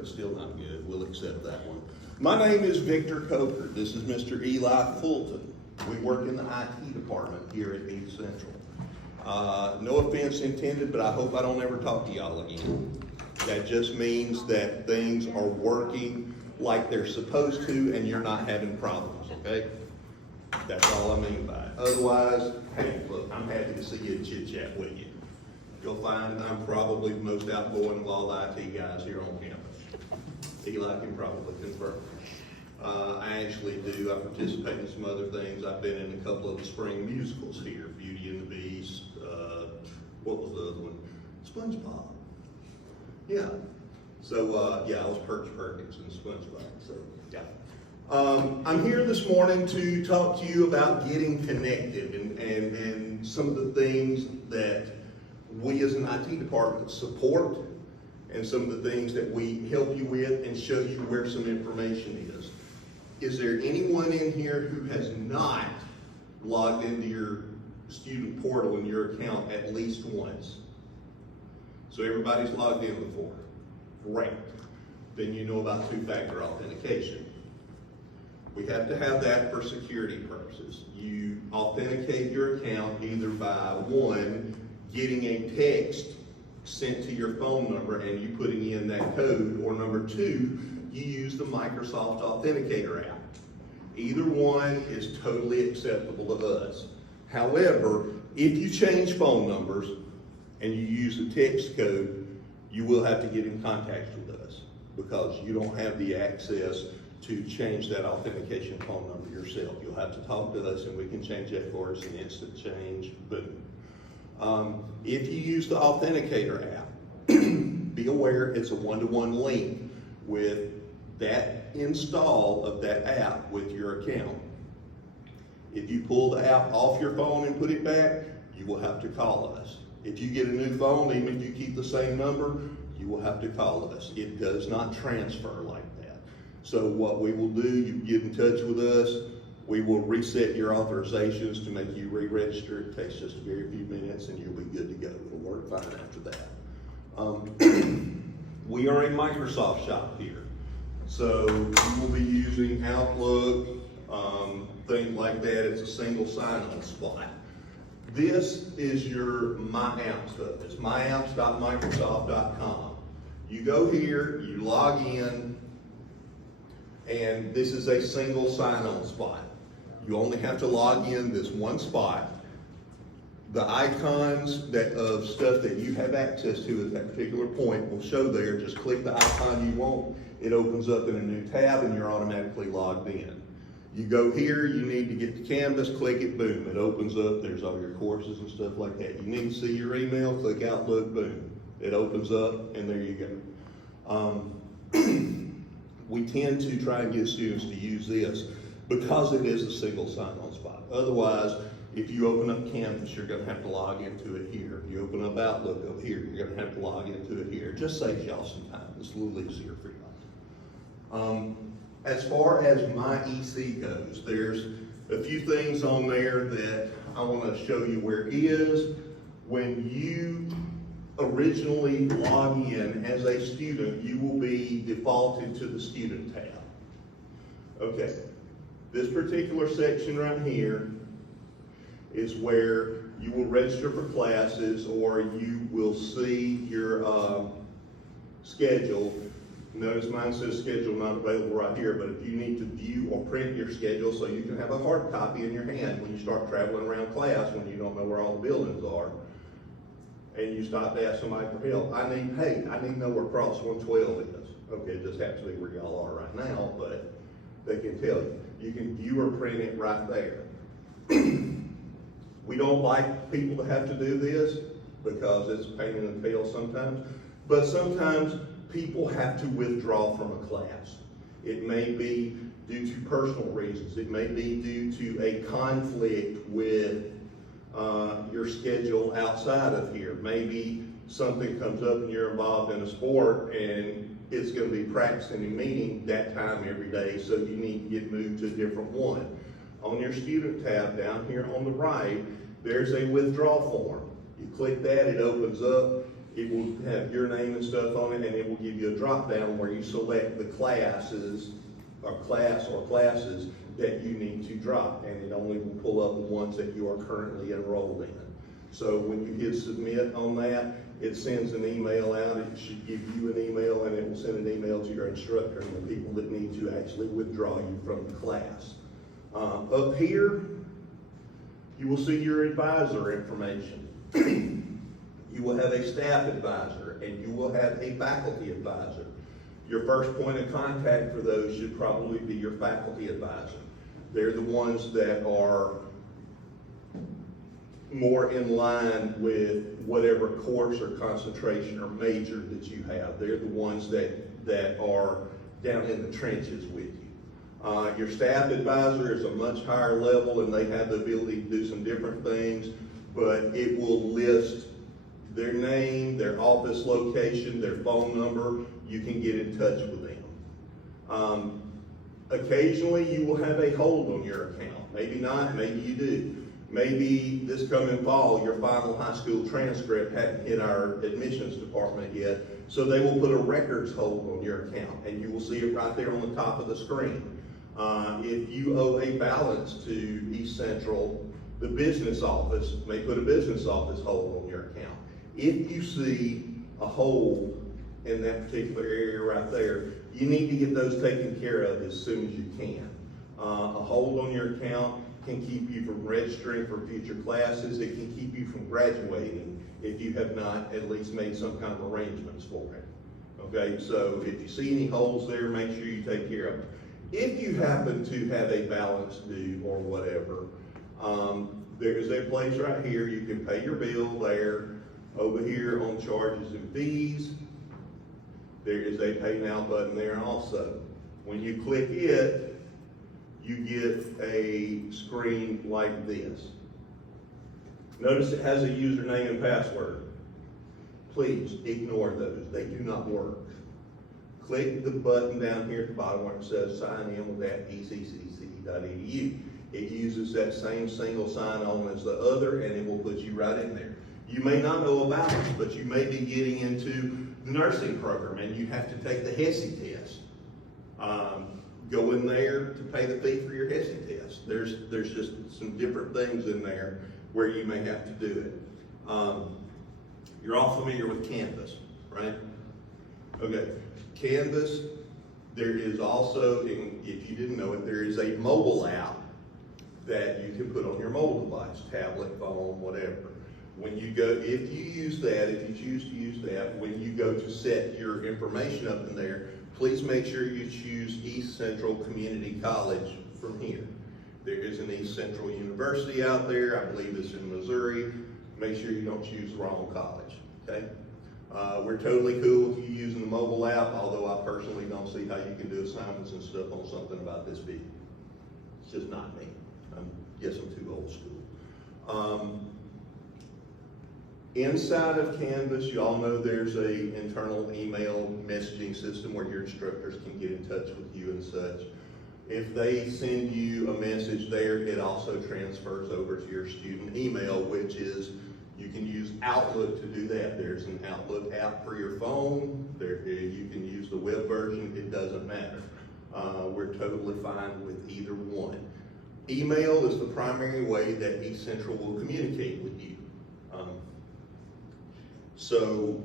but still not good. We'll accept that one. My name is Victor Coker. This is Mr. Eli Fulton. We work in the IT department here at East Central. No offense intended, but I hope I don't ever talk to y'all again. That just means that things are working like they're supposed to and you're not having problems, okay? That's all I mean by it. Otherwise, hey, look, I'm happy to see you and chit chat with you. You'll find I'm probably the most outgoing of all the IT guys here on campus. Eli can probably confirm. I actually do. I participate in some other things. I've been in a couple of the spring musicals here, Beauty and the Beast, what was the other one? SpongeBob. Yeah. So, yeah, I was Perch Perkins in SpongeBob, so, yeah. I'm here this morning to talk to you about getting connected and some of the things that we as an IT department support and some of the things that we help you with and show you where some information is. Is there anyone in here who has not logged into your student portal in your account at least once? So everybody's logged in before. Great. Then you know about two-factor authentication. We have to have that for security purposes. You authenticate your account either by one, getting a text sent to your phone number and you putting in that code, or number two, you use the Microsoft Authenticator app. Either one is totally acceptable to us. However, if you change phone numbers and you use the text code, you will have to get in contact with us because you don't have the access to change that authentication phone number yourself. You'll have to talk to us and we can change that for us in instant change, boom. If you use the Authenticator app, be aware it's a one-to-one link with that install of that app with your account. If you pull the app off your phone and put it back, you will have to call us. If you get a new phone, even if you keep the same number, you will have to call us. It does not transfer like that. So what we will do, you get in touch with us, we will reset your authorizations to make you re-register. It takes just a very few minutes and you'll be good to go. It'll work fine after that. We are a Microsoft shop here. So you will be using Outlook, things like that. It's a single sign-on spot. This is your My App stuff. It's myapps.microsoft.com. You go here, you log in, and this is a single sign-on spot. You only have to log in this one spot. The icons of stuff that you have access to at that particular point will show there. Just click the icon you want. It opens up in a new tab and you're automatically logged in. You go here, you need to get to Canvas, click it, boom. It opens up, there's all your courses and stuff like that. You need to see your email, click Outlook, boom. It opens up and there you go. We tend to try and get students to use this because it is a single sign-on spot. Otherwise, if you open up Canvas, you're gonna have to log into it here. If you open up Outlook over here, you're gonna have to log into it here. It just saves y'all some time. It's a little easier for y'all. As far as My EC goes, there's a few things on there that I wanna show you where it is. When you originally log in as a student, you will be defaulted to the student tab. Okay, this particular section right here is where you will register for classes or you will see your schedule. Notice mine says schedule not available right here, but if you need to view or print your schedule so you can have a hard copy in your hand when you start traveling around class when you don't know where all the buildings are, and you stop to ask somebody for help. I need to know where Cross 112 is. Okay, it just happens to be where y'all are right now, but they can tell you. You can view or print it right there. We don't like people to have to do this because it's a pain in the tail sometimes, but sometimes people have to withdraw from a class. It may be due to personal reasons. It may be due to a conflict with your schedule outside of here. Maybe something comes up and you're involved in a sport and it's going to be practicing and meeting that time every day, so you need to get moved to a different one. On your student tab down here on the right, there's a withdrawal form. You click that, it opens up. It will have your name and stuff on it, and it will give you a drop down where you select the classes or classes that you need to drop, and it only will pull up the ones that you are currently enrolled in. So when you hit submit on that, it sends an email out. It should give you an email, and it will send an email to your instructor and the people that need to actually withdraw you from the class. Up here, you will see your advisor information. You will have a staff advisor, and you will have a faculty advisor. Your first point of contact for those should probably be your faculty advisor. They're the ones that are more in line with whatever course or concentration or major that you have. They're the ones that are down in the trenches with you. Your staff advisor is a much higher level, and they have the ability to do some different things, but it will list their name, their office location, their phone number. You can get in touch with them. Occasionally you will have a hold on your account. Maybe not, maybe you do. Maybe this coming fall, your final high school transcript hadn't hit our admissions department yet, so they will put a records hold on your account, and you will see it right there on the top of the screen. If you owe a balance to East Central, the business office may put a business office hold on your account. If you see a hold in that particular area right there, you need to get those taken care of as soon as you can. A hold on your account can keep you from registering for future classes. It can keep you from graduating if you have not at least made some kind of arrangements for it. Okay, so if you see any holes there, make sure you take care of them. If you happen to have a balance due or whatever, there is a place right here. You can pay your bill there. Over here on charges and fees, there is a pay now button there also. When you click it, you get a screen like this. Notice it has a username and password. Please ignore those. They do not work. Click the button down here at the bottom where it says sign in with that eccc.edu. It uses that same single sign-on as the other, and it will put you right in there. You may not know about it, but you may be getting into the nursing program, and you have to take the HESI test. Go in there to pay the fee for your HESI test. There's just some different things in there where you may have to do it. You're all familiar with Canvas, right? Okay, Canvas, there is also, if you didn't know it, there is a mobile app that you can put on your mobile device, tablet, phone, whatever. When you go, if you use that, if you choose to use that, when you go to set your information up in there, please make sure you choose East Central Community College from here. There is an East Central University out there. I believe it's in Missouri. Make sure you don't choose the wrong college, okay? We're totally cool with you using the mobile app, although I personally don't see how you can do assignments and stuff on something about this big. It's just not me. I guess I'm too old school. Inside of Canvas, you all know there's a internal email messaging system where your instructors can get in touch with you and such. If they send you a message there, it also transfers over to your student email, which is, you can use Outlook to do that. There's an Outlook app for your phone. You can use the web version, it doesn't matter. We're totally fine with either one. Email is the primary way that East Central will communicate with you. So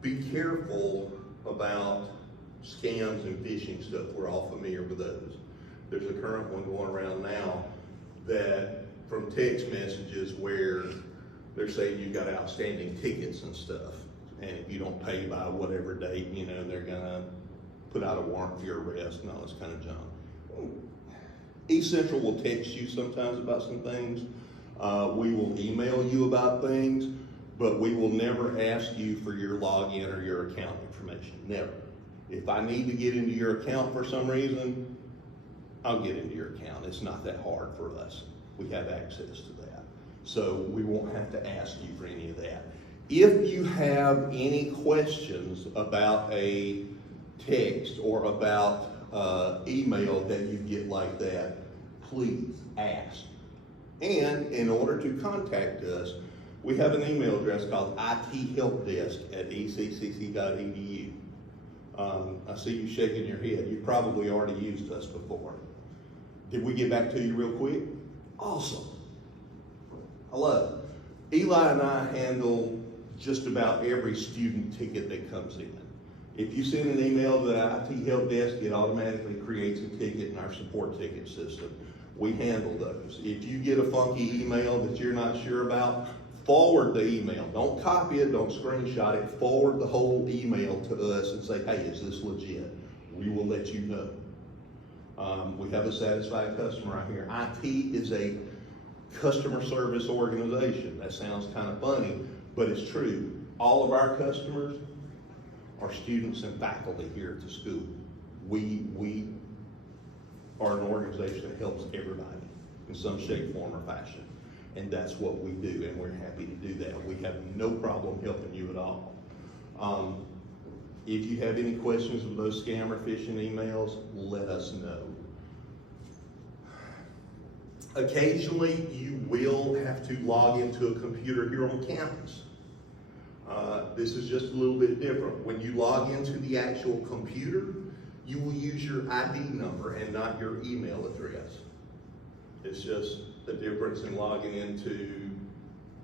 be careful about scams and phishing stuff. We're all familiar with those. There's a current one going around now that from text messages where they're saying you've got outstanding tickets and stuff, and if you don't pay by whatever date, you know, they're gonna put out a warrant for your arrest and all this kind of junk. East Central will text you sometimes about some things. We will email you about things, but we will never ask you for your login or your account information, never. If I need to get into your account for some reason, I'll get into your account. It's not that hard for us. We have access to that. So we won't have to ask you for any of that. If you have any questions about a text or about email that you get like that, please ask. And in order to contact us, We have an email address called ithelpdesk@eccc.edu. I see you shaking your head. You probably already used us before. Did we get back to you real quick? Awesome. Hello. Eli and I handle just about every student ticket that comes in. If you send an email to the IT help desk, it automatically creates a ticket in our support ticket system. We handle those. If you get a funky email that you're not sure about, forward the email. Don't copy it, don't screenshot it. Forward the whole email to us and say, hey, is this legit? We will let you know. We have a satisfied customer right here. IT is a customer service organization. That sounds kind of funny, but it's true. All of our customers are students and faculty here at the school. We are an organization that helps everybody in some shape, form, or fashion. And that's what we do, and we're happy to do that. We have no problem helping you at all. If you have any questions with those scam or phishing emails, let us know. Occasionally, you will have to log into a computer here on campus. This is just a little bit different. When you log into the actual computer, you will use your ID number and not your email address. It's just the difference in logging into,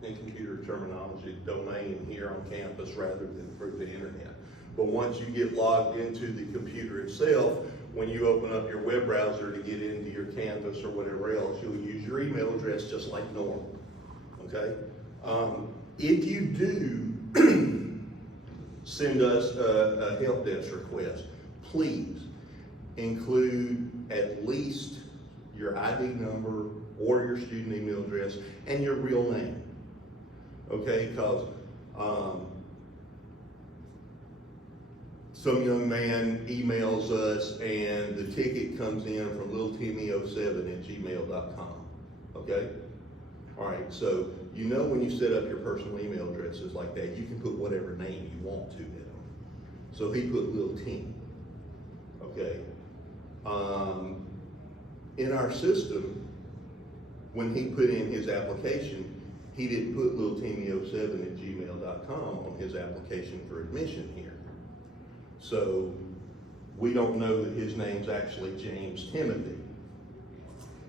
in computer terminology, domain here on campus rather than through the internet. But once you get logged into the computer itself, when you open up your web browser to get into your campus or whatever else, you'll use your email address just like normal, okay? If you do send us a help desk request, please include at least your ID number or your student email address and your real name, okay? Because some young man emails us and the ticket comes in from littletimmy07@gmail.com, okay? All right, so you know when you set up your personal email addresses like that, you can put whatever name you want to in them. So he put Little Timmy, okay? In our system, when he put in his application, he didn't put littletimmy07@gmail.com on his application for admission here. So we don't know that his name's actually James Timothy.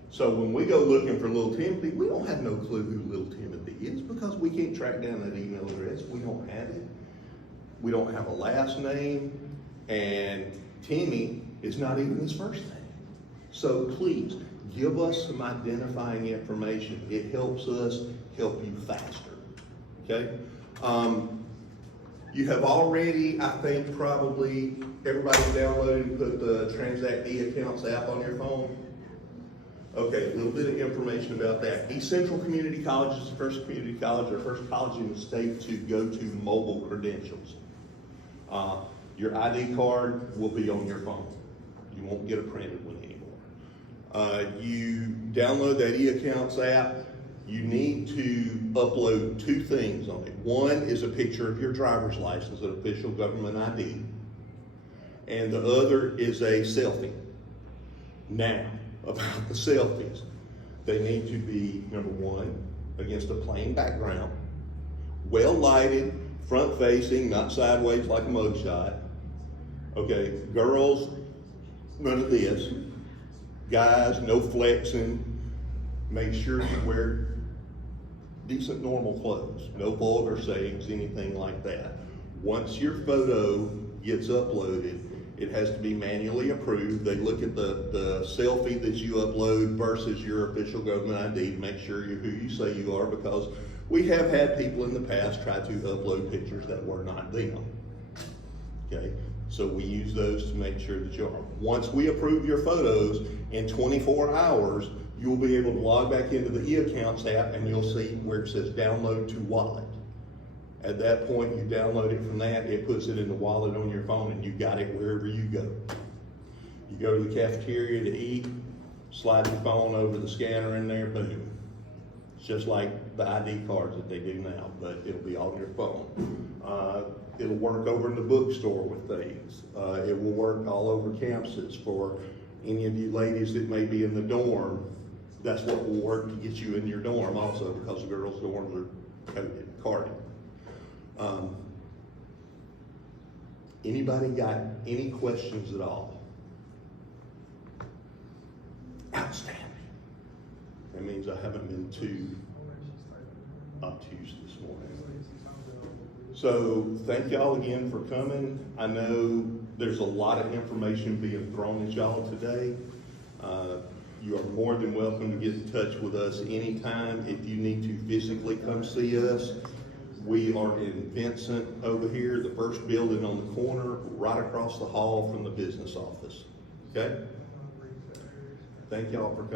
So when we go looking for Little Timothy, we don't have no clue who Little Timothy is because we can't track down that email address. We don't have it. We don't have a last name, and Timmy is not even his first name. So please, give us some identifying information. It helps us help you faster, okay? You have already, I think probably everybody downloaded and put the Transact eAccounts app on your phone. Okay, a little bit of information about that. East Central Community College is the first community college or first college in the state to go to mobile credentials. Your ID card will be on your phone. You won't get a printed one anymore. You download that eAccounts app. You need to upload two things on it. One is a picture of your driver's license, an official government ID, and the other is a selfie. Now, about the selfies, they need to be, number one, against a plain background, well lighted, front facing, not sideways like a mugshot. Okay, girls, none of this. Guys, no flexing. Make sure you wear decent normal clothes, no vulgar sayings, anything like that. Once your photo gets uploaded, it has to be manually approved. They look at the selfie that you upload versus your official government ID to make sure you're who you say you are, because we have had people in the past try to upload pictures that were not them. Okay, so we use those to make sure that you are. Once we approve your photos, in 24 hours, you'll be able to log back into the eAccounts app and you'll see where it says download to wallet. At that point, you download it from that, it puts it in the wallet on your phone, and you got it wherever you go. You go to the cafeteria to eat, slide your phone over the scanner in there, boom. It's just like the ID cards that they do now, but it'll be on your phone. It'll work over in the bookstore with things. It will work all over campuses for any of you ladies that may be in the dorm. That's what will work to get you in your dorm also, because the girls' dorms are carded. Anybody got any questions at all? Outstanding. That means I haven't been too obtuse this morning. So thank y'all again for coming. I know there's a lot of information being thrown at y'all today. You are more than welcome to get in touch with us anytime if you need to physically come see us. We are in Vincent over here, the first building on the corner, right across the hall from the business office. Okay? Thank y'all for coming.